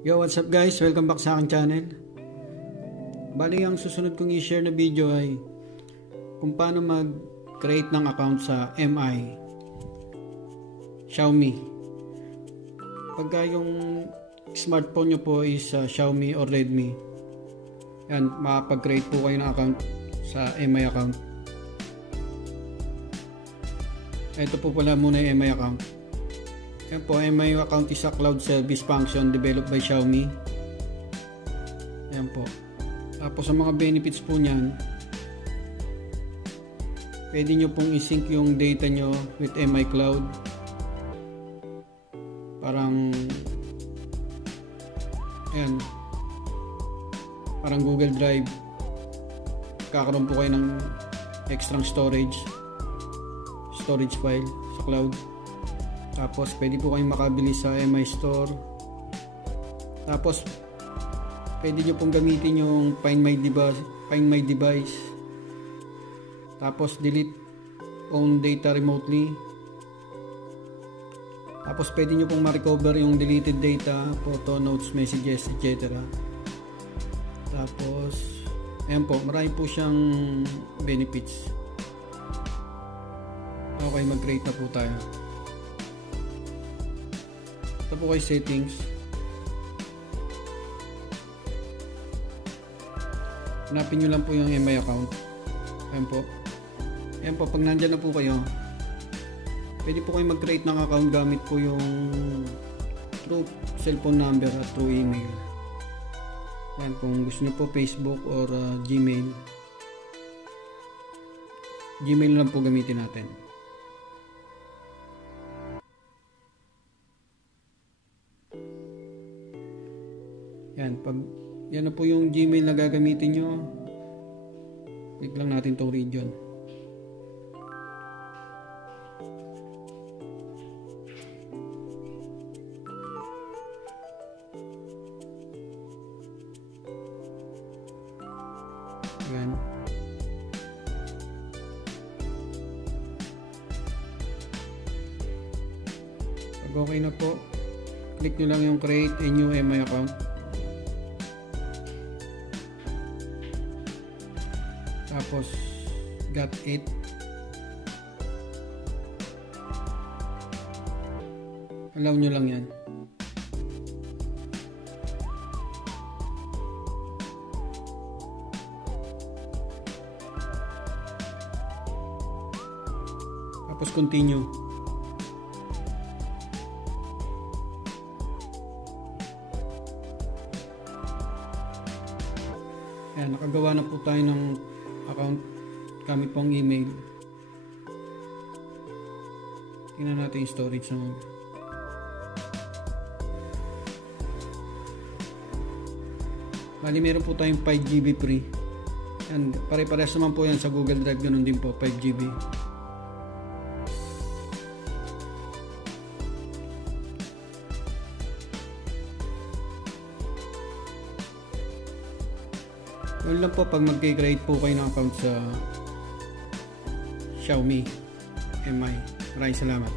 Yo, what's up guys? Welcome back sa aking channel. Bali, ang susunod kong i-share na video ay kung paano mag-create ng account sa MI Xiaomi. Pagka yung smartphone nyo po is Xiaomi or Redmi, yan, makapag-create po kayo ng account sa MI account. Ito po pala muna yung MI account. Yan po, MI account is a cloud service function developed by Xiaomi. Yan po. Tapos sa mga benefits po niyan, pwede nyo pong i-sync yung data nyo with MI Cloud. Parang ayan, parang Google Drive. Kakaroon po kayo ng extra storage file sa cloud. Tapos pwede po kayong makabili sa MI Store. Tapos pwede nyo pong gamitin yung Find My Device. Tapos delete own data remotely. Tapos pwede nyo pong ma-recover yung deleted data, photo, notes, messages, etc. Tapos ayan po, marami po siyang benefits. Okay, mag-create na po tayo. Ito po kay settings. Hanapin nyo lang po yung MI account. Ayan po. Ayan po, pag nandyan na po kayo, pwede po kayo mag-create ng account gamit po yung through cellphone number at through email. Ayan, kung gusto nyo po Facebook or Gmail. Gmail lang po gamitin natin. Yan, pag yan na po yung Gmail na gagamitin nyo, click lang natin itong region. Yan. Pag okay na po, click nyo lang yung create a new MI account. Tapos got it. Allow nyo lang yan. Tapos continue. Ayan, nakagawa na po tayo ng account gamit pong email. Tingnan natin yung storage naman. Bali, meron po tayong 5GB free. Yan, pare-parehas naman po yan sa Google Drive, ganun din po, 5GB. Yun lang po pag mag-create po kayo ng account sa Xiaomi MI. Maraming salamat.